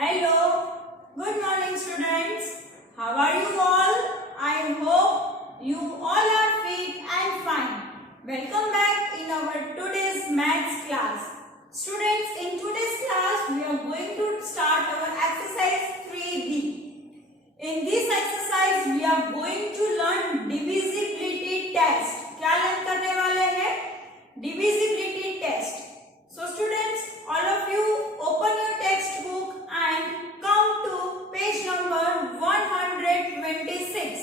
Hello, good morning students. How are you all? I hope you all are fit and fine. Welcome back in our today's maths class. Students, in today's class we are going to start our exercise 3B. In this exercise we are going to learn divisibility test. क्या लर्न करने वाले हैं? Divisibility test. So students, all of you open your textbook and come to page number 126.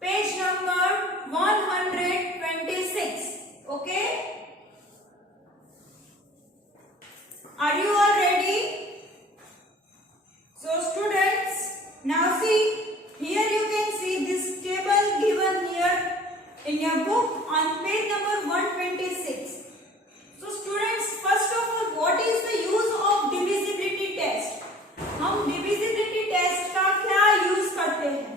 Page number 126. Okay? Are you all ready? So students, now see, here you can see this table given here in your book on page number 126. So students, first of all, what is the use of divisibility test? हम divisibility test का क्या यूज करते हैं?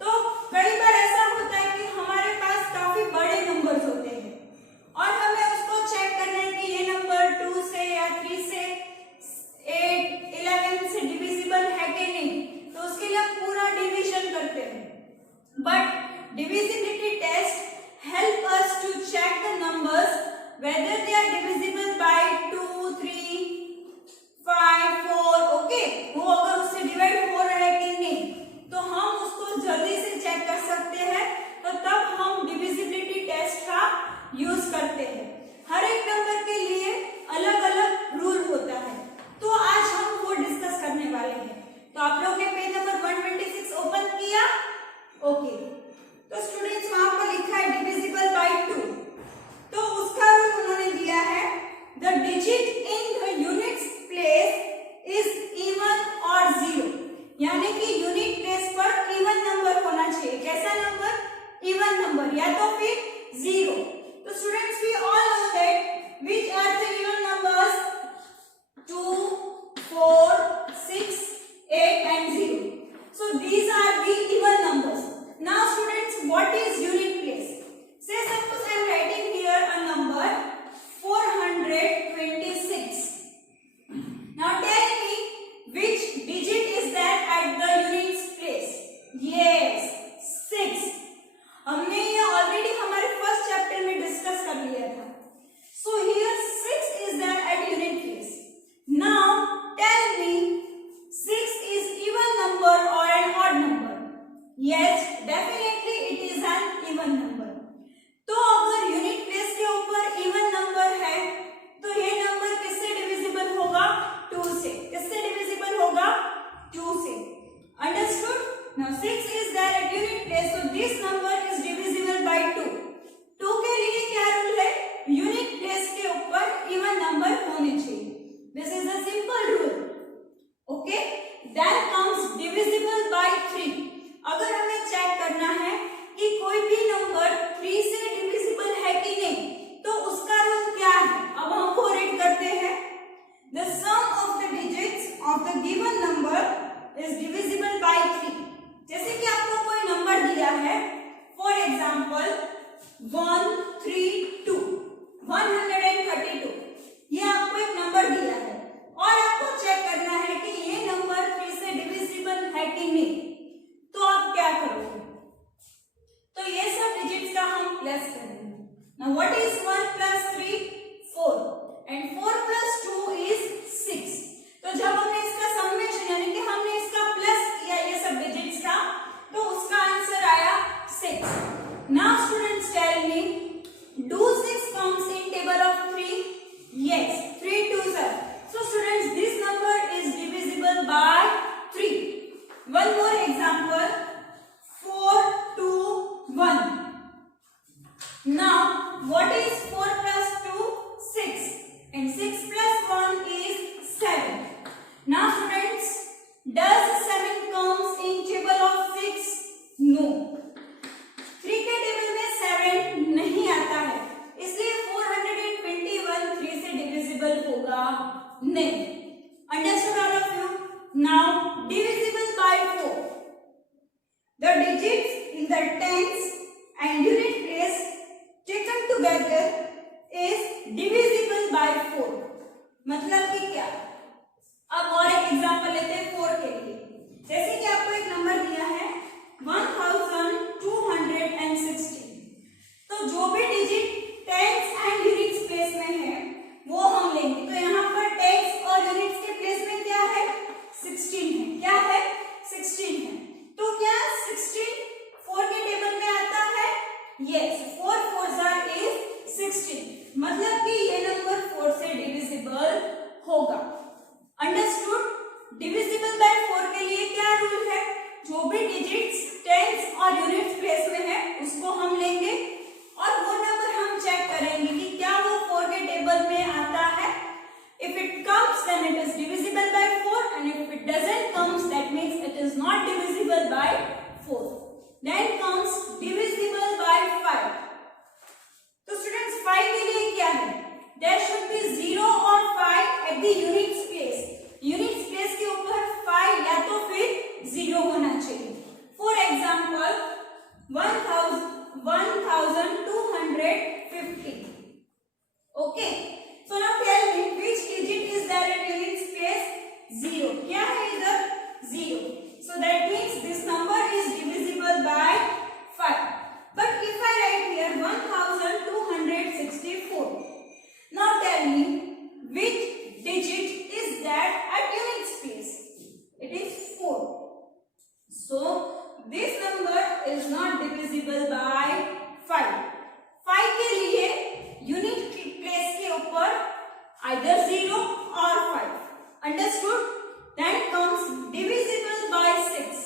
तो कई बार ऐसा होता है कि हमारे पास काफी बड़े नंबर्स होते हैं और हमें उसको चेक करना है कि ये नंबर 2 से या 3 से 8, 11 से डिविजिबल है कि नहीं, तो उसके लिए हम पूरा डिवीजन करते हैं. But divisibility test help us to check the numbers whether they are divisible by 2, 3, 5, 4. okay, वो अगर उससे डिवाइड हो रहा है कि नहीं, तो हम उसको जल्दी से चेक कर सकते हैं. तो तब हम डिविजिबिलिटी टेस्ट का यूज करते हैं. हर एक नंबर के लिए अलग अलग रूल होता है, तो आज हम वो डिस्कस करने वाले हैं. तो आप लोग ने पेज नंबर 126 ओपन किया. ओके, तो स्टूडेंट्स वहां पर लिखा है डिविजिबल बाय 2. तो उसका रूल उन्होंने दिया है, the digit in the units place is even और जीरो. यानी कि यूनिट प्लेस पर इवन नंबर होना चाहिए. कैसा नंबर? इवन नंबर, या तो फिर जीरो. तो students, we all know that which are the even numbers 2, 4, 6, 8 and 0. So these are the even numbers. Now students, what is unit place? Say suppose I am writing here a number 426. Now tell me which digit is that at the units place? Yes, 6. हमने ये ऑलरेडी हमारे first chapter में डिस्कस कर लिया था. So here 6 is there at unit place. Now tell me 6 is even number or an odd number? Yes, definitely it is an even number. तो अगर unit place के ऊपर इवन नंबर है, तो ये नंबर किससे डिविजिबल होगा? 2 से. किससे डिविजिबल होगा? 2 से. Understood? Now 6 is there at unit place, so this number is divisible by 2. 2 के लिए क्या रूल है? यूनिट प्लेस के ऊपर इवन नंबर होने चाहिए. This is a simple rule. Okay, then comes divisible by 3. अगर हमें चेक करना है कि कोई भी नंबर 3 से डिविजिबल है कि नहीं, तो उसका रूल क्या है? अब हम वो रीड करते हैं. The sum of the digits of the given number is divisible by 3. जैसे कि आपको कोई नंबर दिया है, फॉर एग्जाम्पल 132, 132. ये आपको एक नंबर दिया है और आपको चेक करना है कि ये नंबर 3 से डिविजिबल है कि नहीं. तो आप क्या करोगे? तो ये सब डिजिट्स का हम प्लस करेंगे. Now what is 1 plus 3? 4 and 4 plus 2 is 6. तो जब हमने इसका समेशन यानी कि हमने इसका प्लस किया ये सब डिजिट्स का, तो उसका आंसर आया 6. Now students tell me, do 6 comes in table of 3? Yes, 3 2s are. So students, this number is divisible by 3. One more example, 4 2 1. Now what is 4 plus 2? 6 and 6 plus 1 is 7. Now students, does 7 comes in table of 6? No. 3 के टेबल में 7 नहीं आता है, इसलिए 421 3 से divisible होगा नहीं. Understood all of you? Now divisible by 4. The digits in the tens and unit place taken together is divisible by 4. मतलब कि क्या? अब और एक एग्जांपल लेते भी डिजिट्स टेंस और यूनिट्स प्लेस में है उसको हम लेंगे और वो नंबर हम चेक करेंगे कि क्या वो 4 के टेबल में आता है. If it comes, then it is divisible by 4, and if it doesn't comes, that means it is not divisible by 4. Then comes divisible by 5. तो students 5 के लिए क्या है? There should be 0 or 5 at the units place. Units place के ऊपर 5 या तो फिर 0 होना चाहिए. For example, 1250. Okay. So now tell me which digit is there at units place? 0. क्या है इधर? 0. So that means this number is divisible by 5. But if I write here 1264. Now tell me which digit is that at units place? It is 4. So this number is not divisible by 5. 5 के लिए unit place के ऊपर either 0 or 5. Understood? Then comes divisible by 6.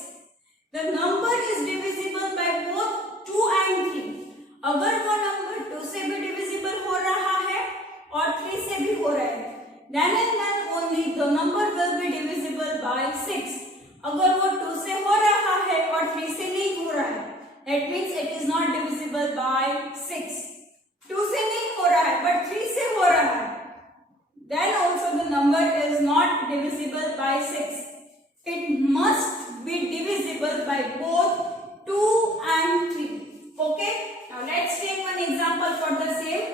The number is divisible by both 2 and 3. अगर वो नंबर 2 से भी divisible हो रहा है और 3 से भी हो रहा है, then and then only the number will be divisible by 6. अगर वो 2 से हो रहा है और 3 से नहीं हो रहा है, that means it is not divisible by 6. 2 से नहीं हो रहा है but 3 से हो रहा है, then also the number is not divisible by 6. It must be divisible by both 2 and 3. Okay, now let's take one example for the same.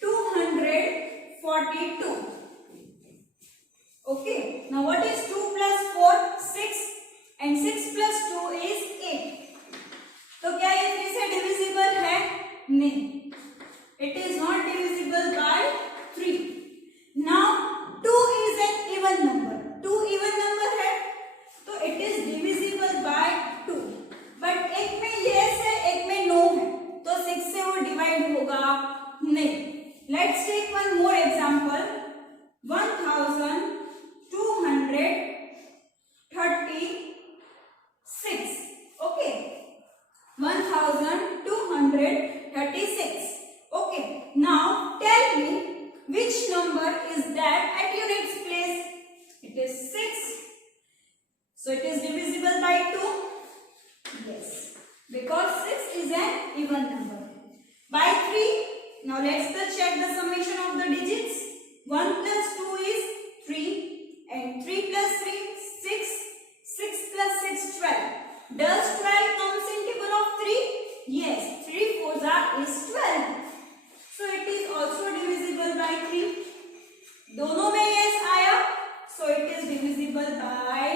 242. Okay, now what is 2 plus 4? 6, and 6 plus 2 is 8. तो क्या ये 3 से divisible है? नहीं. It is not divisible by 3. Now 2 is an even number. 2 even number है तो it is divisible by 2. But एक में yes है एक में no है तो 6 से वो divide होगा नहीं. Let's take one more example. 1236. Okay. 1236. Okay. Now tell me which number is that at units place? It is 6. So it is divisible by 2. Yes. Because 6 is an even number. By 3. Now let's check the summation of the digits. 1 plus 2 is 3 and 3 plus 3 6. 6 plus 6 12. Does 12 comes in table of 3? Yes. 3 4s is 12. So it is also divisible by 3. दोनों में yes आया. So it is divisible by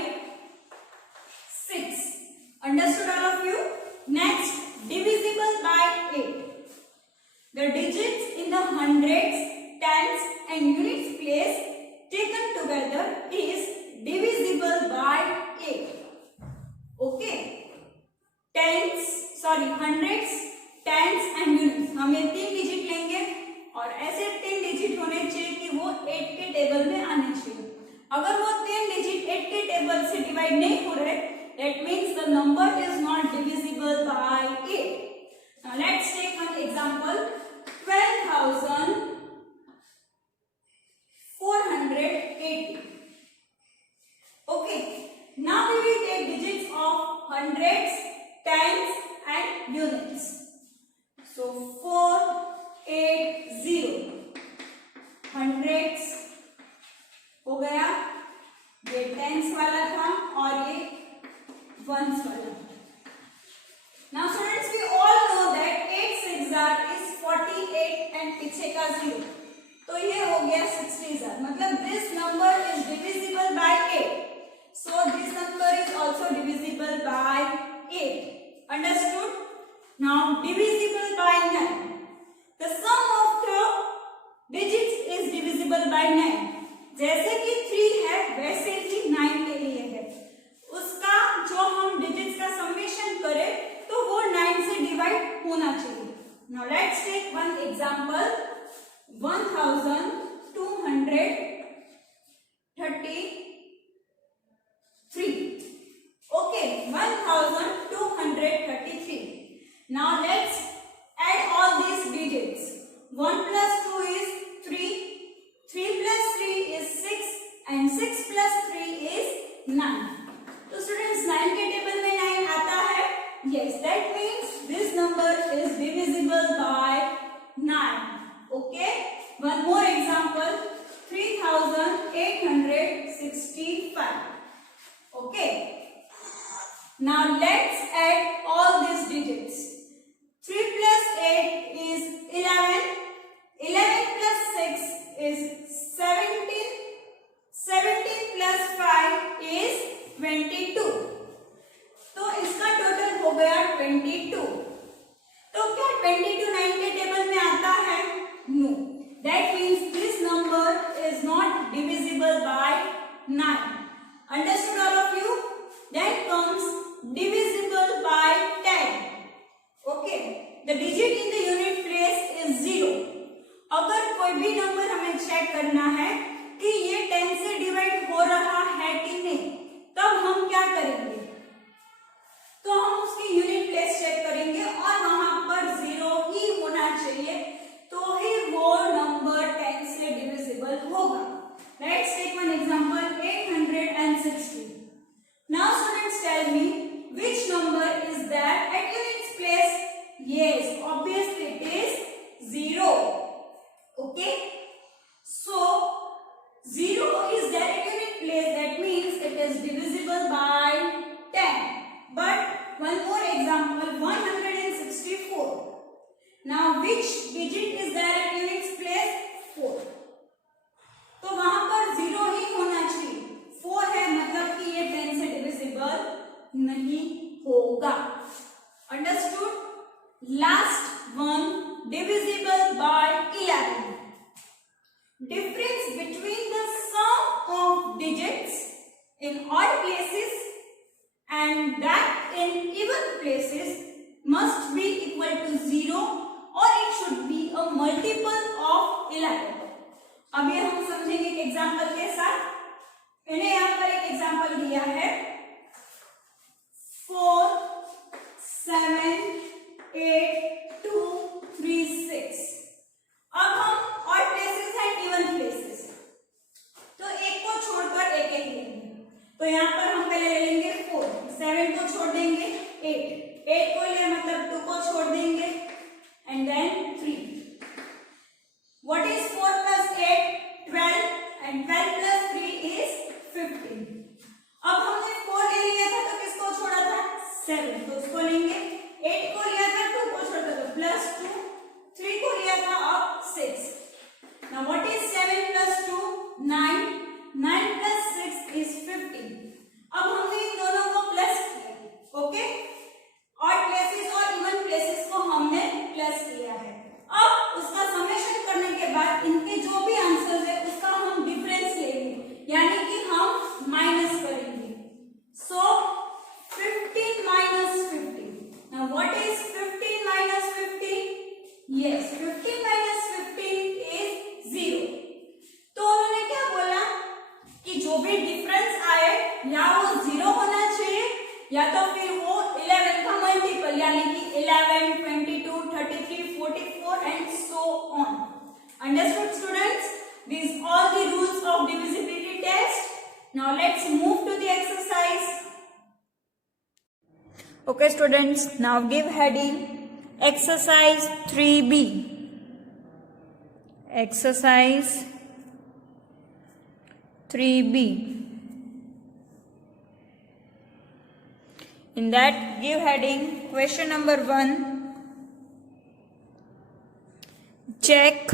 6. Understood all of you? Next, divisible by 8. The digits in the hundreds, tens and units place taken together is divisible by 8. Okay. Hundreds, tens and units. हम ये 3 डिजिट लेंगे और ऐसे 3 डिजिट होने चाहिए कि वो 8 के टेबल में आने चाहिए. अगर वो 3 डिजिट 8 के टेबल से डिवाइड नहीं हो रहे, that means the number is not divisible by 8. Now let's take one example. 12,480. Okay. Now we will take digits of hundreds, tens and units. So 480. Hundreds हो गया, ये tens वाला था और ये ones वाला. Now students, we all know that 8 6s is 48 and पीछे का 0. तो ये हो गया 60s. मतलब this number is divisible by 8. So this number is also divisible by 8. Understood? Now divisible by 9. The sum of the digits is divisible by 9. जैसे कि 3 है वैसे ही 9 के लिए है. उसका जो हम डिजिट्स का समेशन करें तो वो 9 से डिवाइड होना चाहिए. Now let's take one example. 1233. Okay, 9। तो स्टूडेंट्स 9 के टेबल में 9 आता है, yes, that means this number is divisible by 9। Okay, one more example, 3865। Okay, now let's add all these digits. 3 plus 8 is 11, 11 plus 6 is 17, 17 plus 5 is 22। तो इसका टोटल हो गया 22। तो क्या 22 9 के टेबल में आता है? No, that means this number is not divisible by 9। Understood all of you? Then comes divisible by 10. Okay, the digit in the unit place is 0. अगर कोई भी नंबर हमें चेक करना है कि ये 10 से डिवाइड हो रहा है कि नहीं, तब हम क्या करेंगे? तो हम उसकी यूनिट प्लेस चेक करेंगे और वहां पर 0 ही होना चाहिए, तो ही वो नंबर 10 से डिविजिबल होगा। Let's take one example, 860. Now students tell me which number is that at units place? Yes, obviously it is 0. Okay, so 0 is there at unit place, that means it is divisible by 10. But one more example, 164. Now which digit is there at units place? 4. तो वहां पर 0 ही होना चाहिए, 4 है मतलब कि ये 10 से डिविजिबल नहीं होगा। Understood? Last one, divisible by 11। Difference between the sum of digits in odd places and that in even places must be equal to 0 और it should be a multiple of 11। अब ये हम समझेंगे एक एग्जांपल के साथ। मैंने यहाँ पर एक एग्जांपल दिया है, 4 7 8 2 3 6। अब हम ऑड प्लेसेस हैं, इवन प्लेसेस, तो एक को छोड़कर एक एक लेंगे। तो यहाँ पर हम पहले ले लेंगे 4, 7 को छोड़ देंगे, 8 को लिया मतलब 2 को छोड़ देंगे, एंड देन 3। What is 4 plus 8? 12, and 12 plus 3 is 15। अब हमने 4 ले लिया था तो किसको छोड़ा था? 7, तो उसको लेंगे। 8 को लिया था, 2 को छोड़ा था तो +2, 3 को लिया था अब 6। Now what is 7 plus 2? 9, 9 plus 6 is 15। अब हमने इन दोनों को प्लस किया। ओके, ऑड प्लेसेस और इवन प्लेसेस को हमने प्लस किया है। अब उसका समेशन करने के बाद इनके जो भी आंसर है उसका हम डिफरेंस लेंगे, यानी कि हम माइनस करेंगे। सो 15 minus 15। Now what is 15 minus 15? Yes, 15 minus 15 is 0। तो उन्होंने क्या बोला कि जो भी डिफरेंस आए या वो 0 होना चाहिए या तो फिर वो 11 का मल्टीपल, यानी कि 11, 22, 33, 44 and so on। Understood students? These all the rules of divisibility test. Now let's move to the exercise. Okay students, now give heading exercise 3B. Exercise 3B. In that, give heading question number 1. Check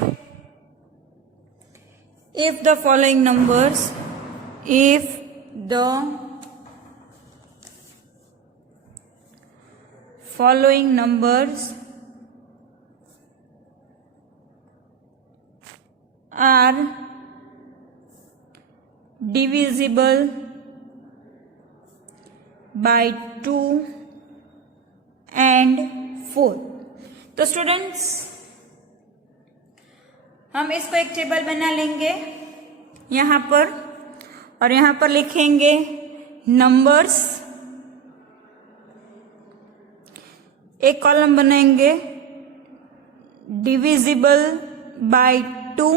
if the following numbers are divisible by 2 and 4। तो स्टूडेंट्स हम इसको एक टेबल बना लेंगे यहाँ पर, और यहाँ पर लिखेंगे नंबर्स। एक कॉलम बनाएंगे divisible by 2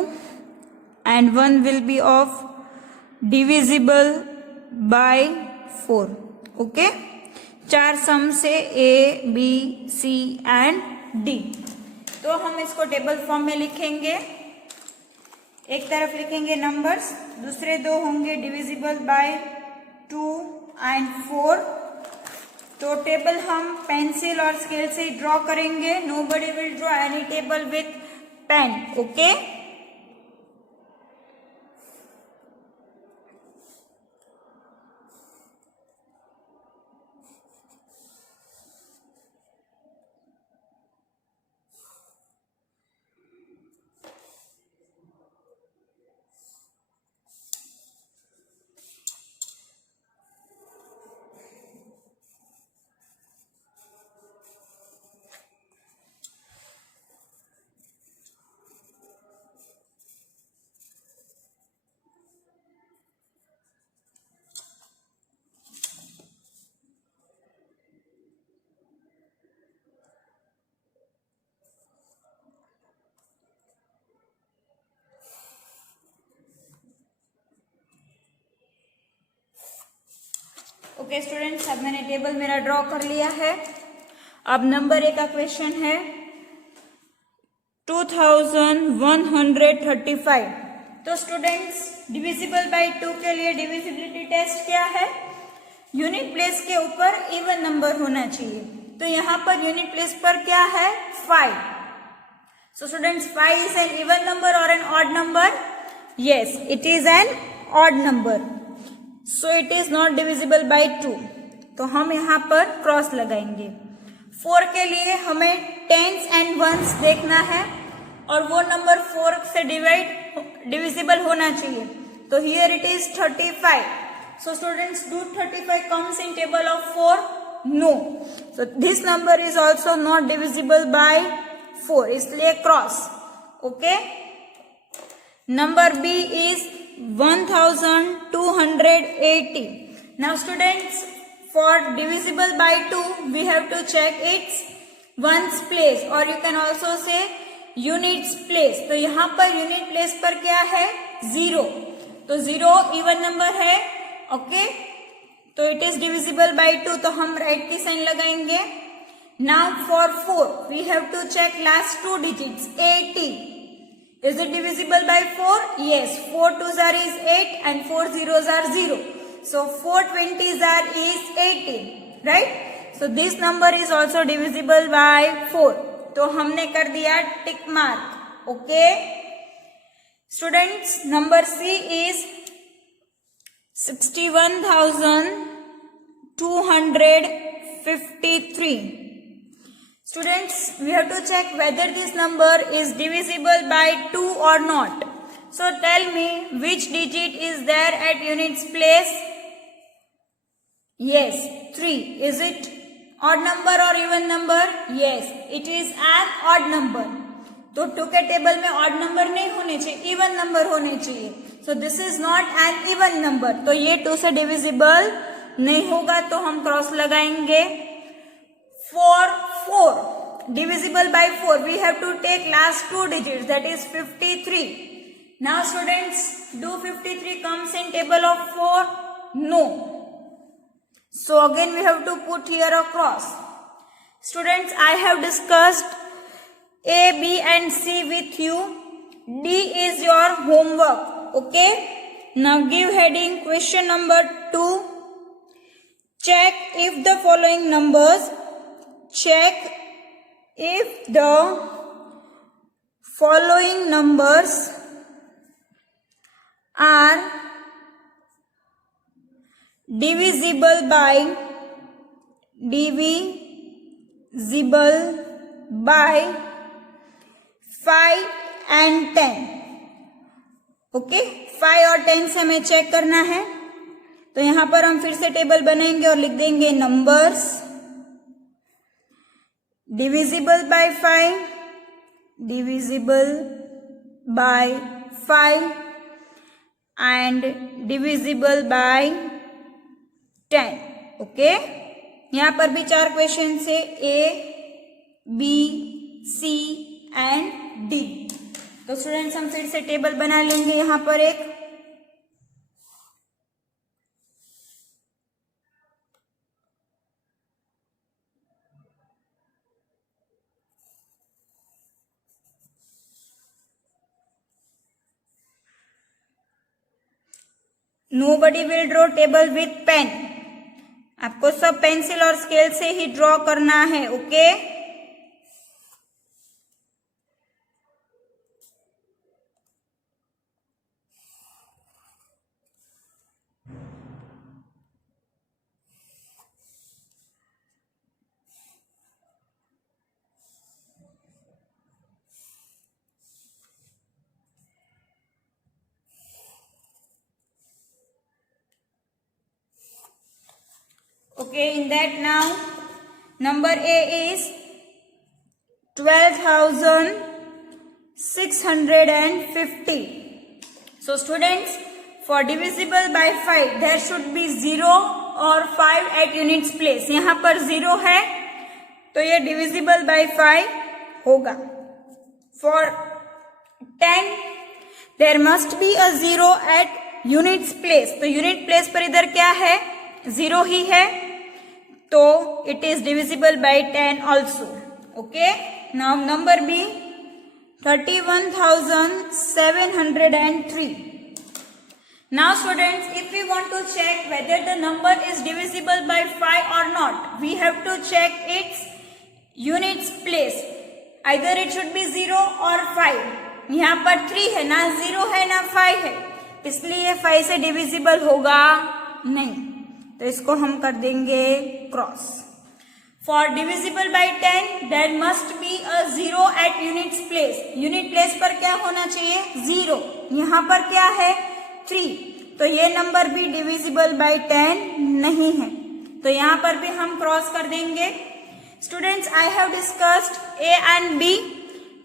and one will be of divisible by 4। Okay, 4 सम से A, B, C and D। तो हम इसको टेबल फॉर्म में लिखेंगे। एक तरफ लिखेंगे नंबर्स, दूसरे दो होंगे डिविजिबल बाय 2 एंड 4। तो टेबल हम पेंसिल और स्केल से ड्रॉ करेंगे। Nobody will draw any table with pen. Okay, okay students, अब मैंने टेबल मेरा ड्रॉ कर लिया है। अब नंबर 1 का क्वेश्चन है 2135। तो स्टूडेंट्स, डिविजिबल बाय 2 के लिए डिविजिबिलिटी टेस्ट क्या है? यूनिट प्लेस के ऊपर इवन नंबर होना चाहिए। तो यहाँ पर यूनिट प्लेस पर क्या है? 5। So students, 5 is an even number और an odd number? Yes, it is an odd number, so it is not divisible by 2। तो हम यहाँ पर क्रॉस लगाएंगे। 4 के लिए हमें टेंस एंड वंस देखना है और वो नंबर 4 से डिविजिबल होना चाहिए। तो here it is 35। So students, do 35 comes in table of 4? No. So this number is also not divisible by 4, इसलिए cross. Okay, number B is 1280. Now students, for divisible by 2 we have to check its ones place or you can also say units place. तो यहाँ per unit place पर क्या है? 0। तो 0 even number है। Okay, तो it is divisible by 2, तो हम राइट की साइन लगाएंगे। Now for 4 we have to check last 2 digits 80। Is it divisible by 4? Yes. 4 2s are is 8 and 4 zeros are 0. So 4 20s are is 18. Right? So this number is also divisible by 4. तो हमने कर दिया tick mark. Okay students, number C is 61,253. Students, we have to check whether this number is divisible by 2 or not. So tell me which digit is there at units place? Yes, 3. Is it odd number or even number? Yes, it is an odd number. तो 2 के टेबल में odd number नहीं होने चाहिए, even number होने चाहिए. So this is not an even number. तो ये 2 से divisible नहीं होगा, तो हम क्रॉस लगाएंगे। For 4 divisible by 4 we have to take last 2 digits, that is 53. Now students, do 53 comes in table of 4? No. So again we have to put here a cross. Students, I have discussed A, B and C with you. D is your homework. Okay, now give heading question number 2. Check if the following numbers are divisible by 5 and 10. ओके, 5 और 10 से हमें चेक करना है। तो यहां पर हम फिर से टेबल बनाएंगे और लिख देंगे numbers divisible by 5, divisible by 5 and divisible by 10. ओके, यहाँ पर भी 4 क्वेश्चन से A, B, C and D। तो स्टूडेंट्स, हम फिर से टेबल बना लेंगे यहाँ पर एक। Nobody will draw table with pen. आपको सब पेंसिल और स्केल से ही ड्रॉ करना है. Okay Okay, in that now, number A is 12,650. So students, for divisible by 5, there should be 0 or 5 at units place. यहाँ पर 0 है, तो ये divisible by 5 होगा. For 10, there must be a 0 at units place. तो unit place पर इधर क्या है? 0 ही है, तो it is divisible by 10 also. Okay, now number B, 31,703. Now students, if we want to check whether the number is divisible by 5 or not, we have to check its units place. Either it should be 0 or 5. यहाँ पर 3 है, ना 0 है ना 5 है, इसलिए 5 से divisible होगा नहीं, तो इसको हम कर देंगे cross. For divisible by 10, there must be a 0 at units place. Unit place पर क्या होना चाहिए? 0. यहाँ पर क्या है? 3. तो ये नंबर भी divisible by 10 नहीं है, तो यहाँ पर भी हम क्रॉस कर देंगे. Students, I have discussed A and B.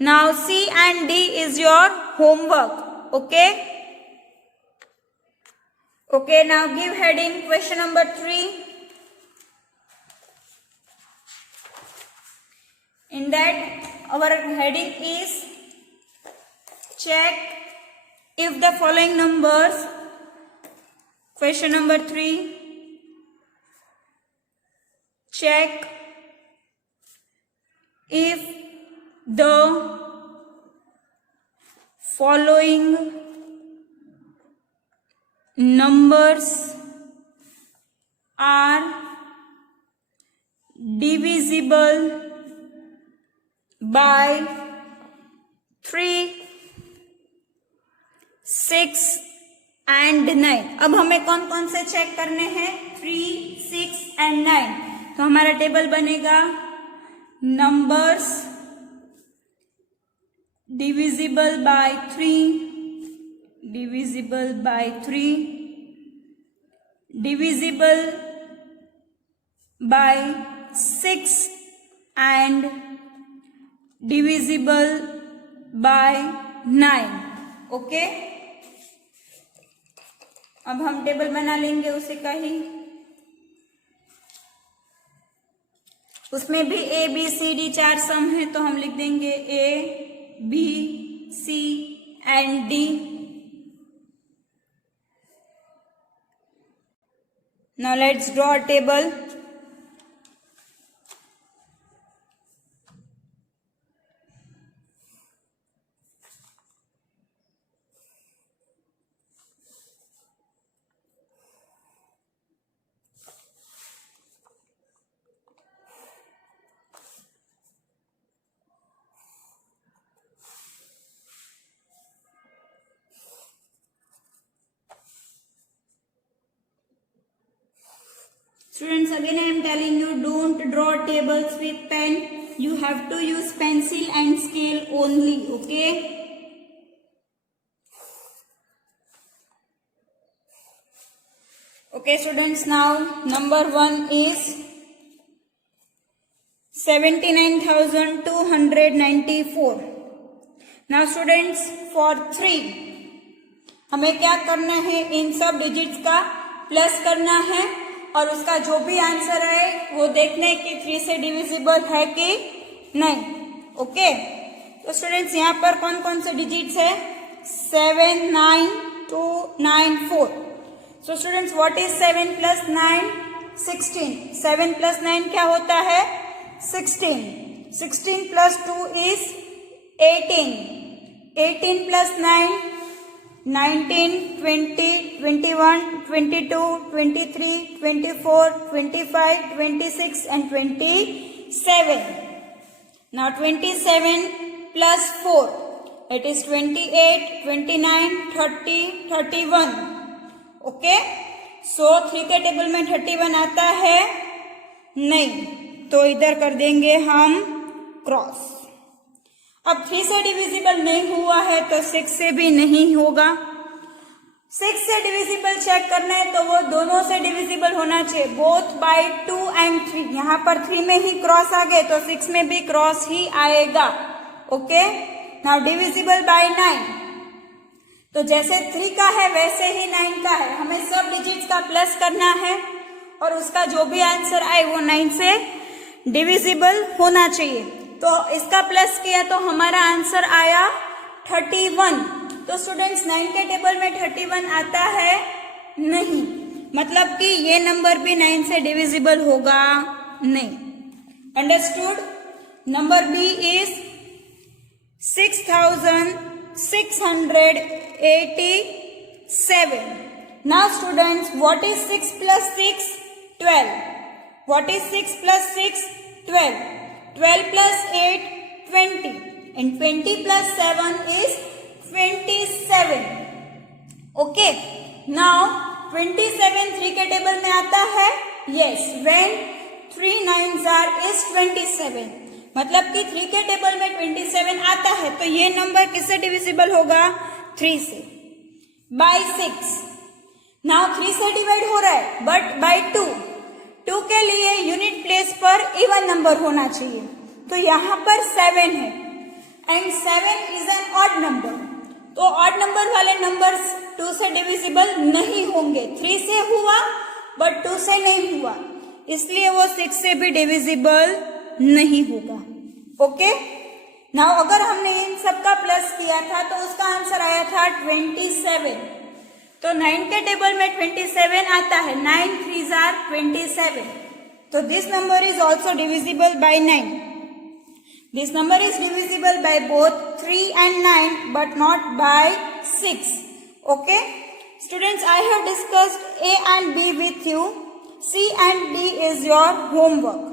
Now C and D is your homework. Okay? Okay, now give heading question number 3. In that, our heading is check if the following numbers. Question number 3. Check if the following numbers are divisible by 3, 6 and 9. अब हमें कौन कौन से चेक करने हैं? 3, 6 and 9. तो हमारा टेबल बनेगा numbers divisible by 3, divisible by 3, divisible by 6 and divisible by 9. ओके, अब हम टेबल बना लेंगे उसी का ही. उसमें भी A, B, C, D 4 सम है, तो हम लिख देंगे A, B, C and D. Now let's draw a table. Students, again I am telling you, don't draw tables with pen. You have to use pencil and scale only. Okay. Okay students, now number 1 is 79,294. Now students, for 3 हमें क्या करना है? इन सब डिजिट्स का प्लस करना है और उसका जो भी आंसर आए वो देखना है कि 3 से डिविजिबल है कि नहीं. ओके, तो स्टूडेंट्स यहाँ पर कौन कौन से डिजिट्स है? 7, 9, 2, 9, 4. सो स्टूडेंट्स, व्हाट इज 7 प्लस 9? 16. 7 प्लस 9 क्या होता है? 16. 16 प्लस 2 इज 18. 18 प्लस 9 19, 20, 21, 22, 23, 24, 25, 26 and 27. Now 27 plus 4, it is 28, 29, 30, 31. ओके, सो 3 के टेबल में 31 आता है नहीं, तो इधर कर देंगे हम क्रॉस। अब 3 से डिविजिबल नहीं हुआ है तो 6 से भी नहीं होगा। 6 से डिविजिबल चेक करना है तो वो दोनों से डिविजिबल होना चाहिए, बोथ बाय 2 and 3। यहाँ पर 3 में ही क्रॉस आ गए तो 6 में भी क्रॉस ही आएगा। ओके, नाउ डिविजिबल बाय 9, तो जैसे 3 का है वैसे ही 9 का है, हमें सब डिजिट्स का प्लस करना है और उसका जो भी आंसर आए वो 9 से डिविजिबल होना चाहिए। तो इसका प्लस किया तो हमारा आंसर आया 31। तो स्टूडेंट्स 9 के टेबल में 31 आता है नहीं, मतलब कि ये नंबर भी 9 से डिविजिबल होगा नहीं। Understood? Number B is 6687। Now students, what is 6 plus 6? 12. What is 6 plus 6? 12. 12 plus 8, 20. And 20 plus 7 is 27. Okay. Now 27 3 के टेबल में आता है? Yes. When 3 9s are is 27. मतलब कि 3 के टेबल में 27 आता है तो ये नंबर किससे डिविजिबल होगा? 3 से। By 6. Now 3 से डिवाइड हो रहा है बट by 2 के लिए यूनिट प्लेस पर इवन नंबर होना चाहिए, तो यहाँ पर 7 है एंड 7 इज एन ऑड नंबर, तो ऑड नंबर वाले नंबर्स 2 से डिविजिबल नहीं होंगे। 3 से हुआ बट 2 से नहीं हुआ, इसलिए वो 6 से भी डिविजिबल नहीं होगा। ओके, नाउ अगर हमने इन सबका प्लस किया था तो उसका आंसर आया था 27। तो 9 के टेबल में 27 आता है, 9 3s are 27, तो this number is also divisible by 9। This number is divisible by both 3 and 9 but not by 6. Okay students, I have discussed A and B with you. C and D is your homework.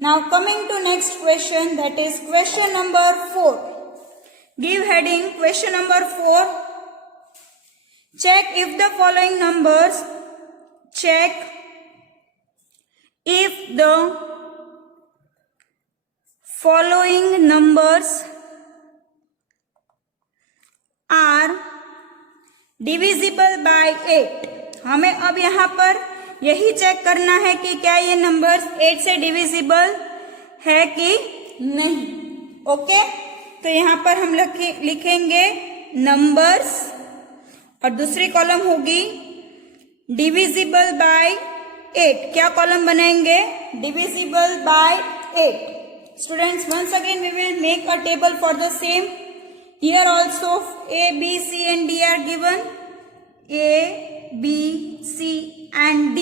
Now coming to next question, that is question number 4. Give heading question number 4. Check if the following numbers are divisible by 8. हमें अब यहाँ पर यही चेक करना है कि क्या ये नंबर्स 8 से डिविजिबल है कि नहीं। ओके, तो यहाँ पर हम लिखेंगे नंबर्स और दूसरी कॉलम होगी डिविजिबल बाय 8। क्या कॉलम बनाएंगे? Divisible by 8। Students, once again we will make a table for the same. Here also A, B, C and D are given. A, B, C and D.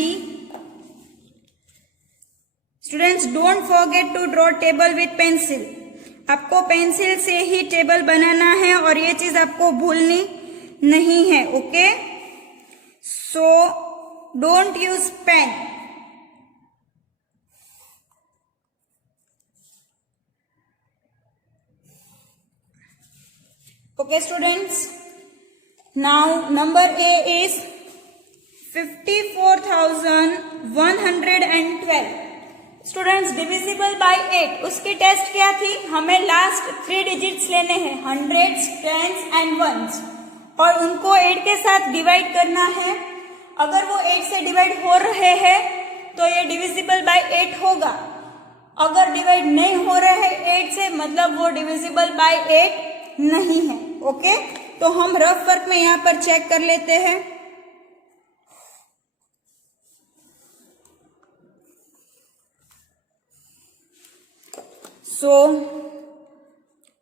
Students, don't forget to draw table with pencil. आपको पेंसिल से ही टेबल बनाना है और ये चीज आपको भूलनी नहीं है। Okay, so don't use pen. Okay students, now number A is 54,112. Students, divisible by 8, उसकी टेस्ट क्या थी? हमें लास्ट 3 डिजिट्स लेने हैं, हंड्रेड्स, टेंस एंड वंस, और उनको 8 के साथ डिवाइड करना है। अगर वो 8 से डिवाइड हो रहे हैं तो ये डिविजिबल बाय 8 होगा। अगर डिवाइड नहीं हो रहे हैं 8 से, मतलब वो डिविजिबल बाय 8 नहीं है। ओके, तो हम रफ वर्क में यहाँ पर चेक कर लेते हैं। सो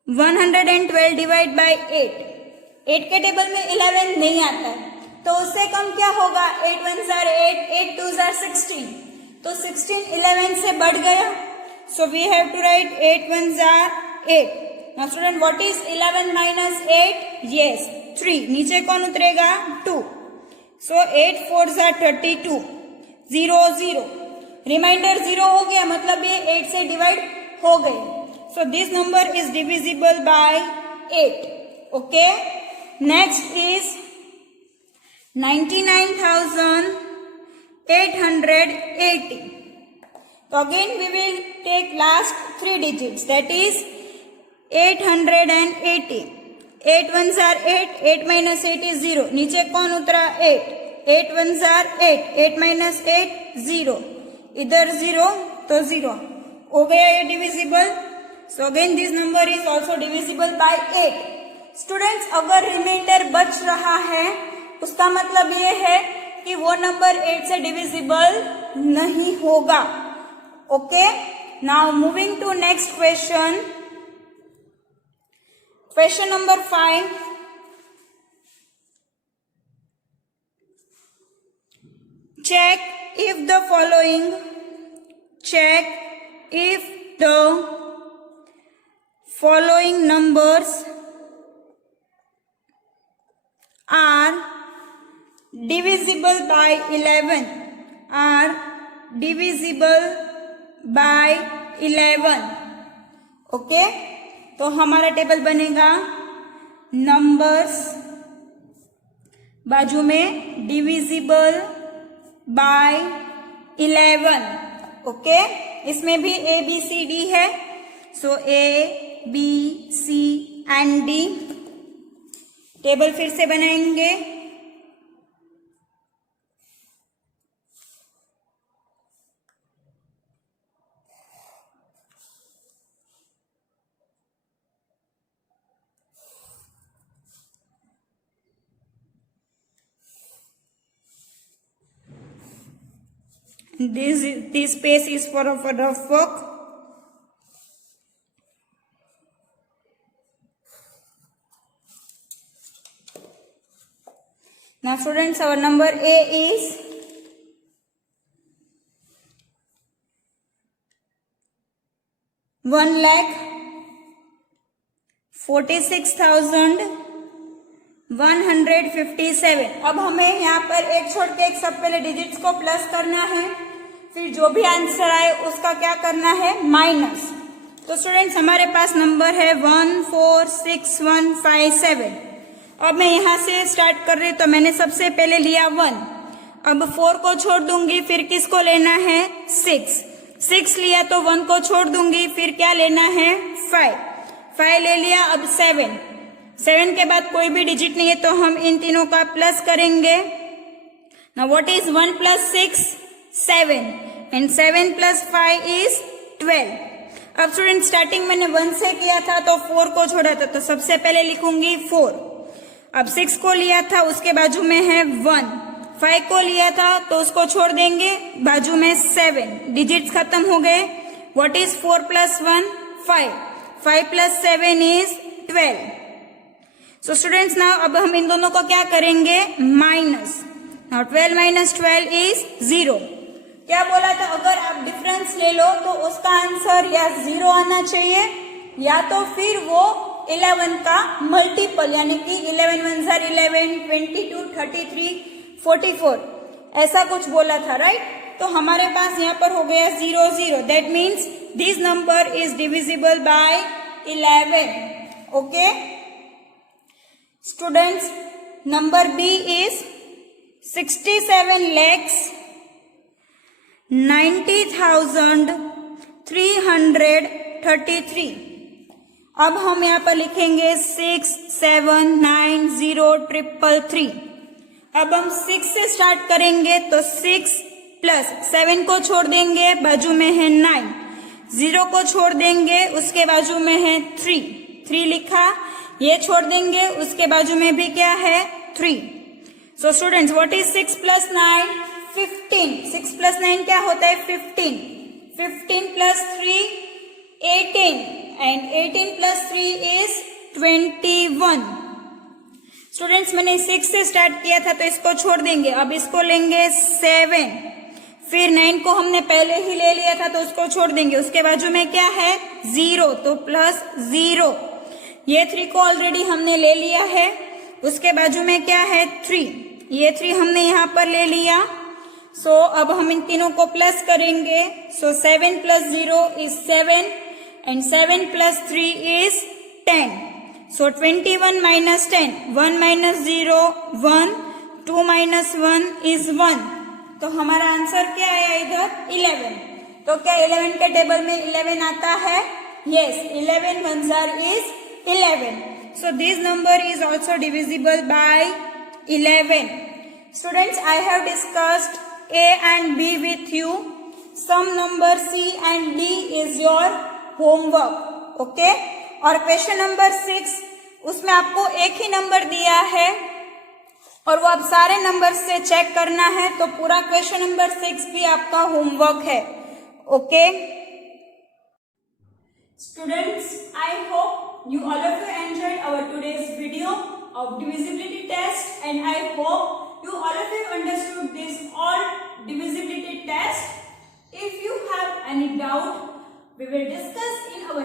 112 डिवाइड बाय 8 के टेबल में 11 नहीं आता है, तो उससे कम क्या होगा? 8 1s are 8, 8 2s are 16, तो 16 11 से बढ़ गया, so we have to write 8 1s are 8। Now student, what is 11 minus 8? Yes, 3, नीचे कौन उतरेगा 2, सो 8 4 जा 32, 0 0, रिमाइंडर 0 हो गया, मतलब ये 8 से डिवाइड हो गए. सो this number is divisible by 8. Okay, next is 99,880. So again we will take last 3 digits, that is 880. 8 ones are 8, 8 minus 8 is 0. नीचे कौन उतरा 8, 8 ones are 8, 8 minus 8 0. इधर 0 तो 0 हो गया ये divisible. So again this number is also divisible by 8. Students, अगर रिमाइंडर बच रहा है उसका मतलब ये है कि वो नंबर 8 से डिविजिबल नहीं होगा. Okay, now moving to next question. Question number 5. Check if the following numbers are divisible by 11. Are divisible by 11. ओके, तो हमारा टेबल बनेगा नंबर्स, बाजू में डिविजिबल बाय 11. ओके, इसमें भी A B C D है. सो A B C and D. Table फिर से बनाएंगे. This space is for a rough work. Now students, our number A is 1,46,157. अब हमें यहाँ पर एक छोड़ के एक सब पहले डिजिट्स को प्लस करना है, फिर जो भी आंसर आए उसका क्या करना है, माइनस. तो स्टूडेंट्स, हमारे पास नंबर है 146,157. अब मैं यहाँ से स्टार्ट कर रही हूँ, तो मैंने सबसे पहले लिया 1. अब 4 को छोड़ दूंगी, फिर किसको लेना है 6 लिया तो 1 को छोड़ दूंगी, फिर क्या लेना है 5 ले लिया. अब 7 के बाद कोई भी डिजिट नहीं है तो हम इन तीनों का प्लस करेंगे. नाउ व्हाट इज 1 plus 6? 7 and 7 plus 5 is 12. अब स्टूडेंट, स्टार्टिंग मैंने 1 से किया था तो 4 को छोड़ा था, तो सबसे पहले लिखूंगी 4. अब 6 को लिया था, उसके बाजू में है 1. 5 को लिया था तो उसको छोड़ देंगे, बाजू में 7. डिजिट्स खत्म हो गए. व्हाट इज 4 plus 1? 5 plus 7 is 12. सो स्टूडेंट्स, नाउ अब हम इन दोनों को क्या करेंगे, माइनस. नाउ 12 minus 12 is 0. क्या बोला था, अगर आप डिफरेंस ले लो तो उसका आंसर या 0 आना चाहिए या तो फिर वो 11 का मल्टीपल, यानी कि 11 1s are 11, 22, 33, 44 ऐसा कुछ बोला था, राइट. तो हमारे पास यहाँ पर हो गया 0 0. That means this number is divisible by 11. Okay students, number B is 67,90,333. अब हम यहाँ पर लिखेंगे 6,7,9,0,333. अब हम 6 से स्टार्ट करेंगे तो 6 प्लस 7 को छोड़ देंगे, बाजू में है 9. 0 को छोड़ देंगे, उसके बाजू में है 3 लिखा. ये छोड़ देंगे, उसके बाजू में भी क्या है 3. सो स्टूडेंट्स, व्हाट इज 6 plus 9? 15. 6 plus 9 क्या होता है 15. 15 plus 3 18 and 18 plus 3 is 21. स्टूडेंट्स, मैंने 6 से स्टार्ट किया था तो इसको छोड़ देंगे. अब इसको लेंगे 7, फिर 9 को हमने पहले ही ले लिया था तो उसको छोड़ देंगे. उसके बाजू में क्या है 0, तो प्लस 0. ये 3 को ऑलरेडी हमने ले लिया है. उसके बाजू में क्या है 3, ये 3 हमने यहाँ पर ले लिया। सो अब हम इन तीनों को प्लस करेंगे। सो 7 + 0 is 7 and 7 + 3 is 10. So 21 - 10, 1 - 0 1, 2 - 1 is 1. तो हमारा आंसर क्या आया इधर 11। तो क्या 11 के टेबल में 11 आता है? Yes, 11 ones are is 11. So this number is also divisible by 11. Students, I have discussed A and B with you. Some number C and D is your homework. Okay? और क्वेश्चन नंबर 6, उसमें आपको एक ही नंबर दिया है और वो आप सारे नंबर से चेक करना है। तो पूरा क्वेश्चन नंबर 6 भी आपका होमवर्क है। Okay students, I hope you all of you enjoyed our today's video of divisibility test, and I hope you all of you understood this all divisibility test. If you have any doubt, we will discuss in our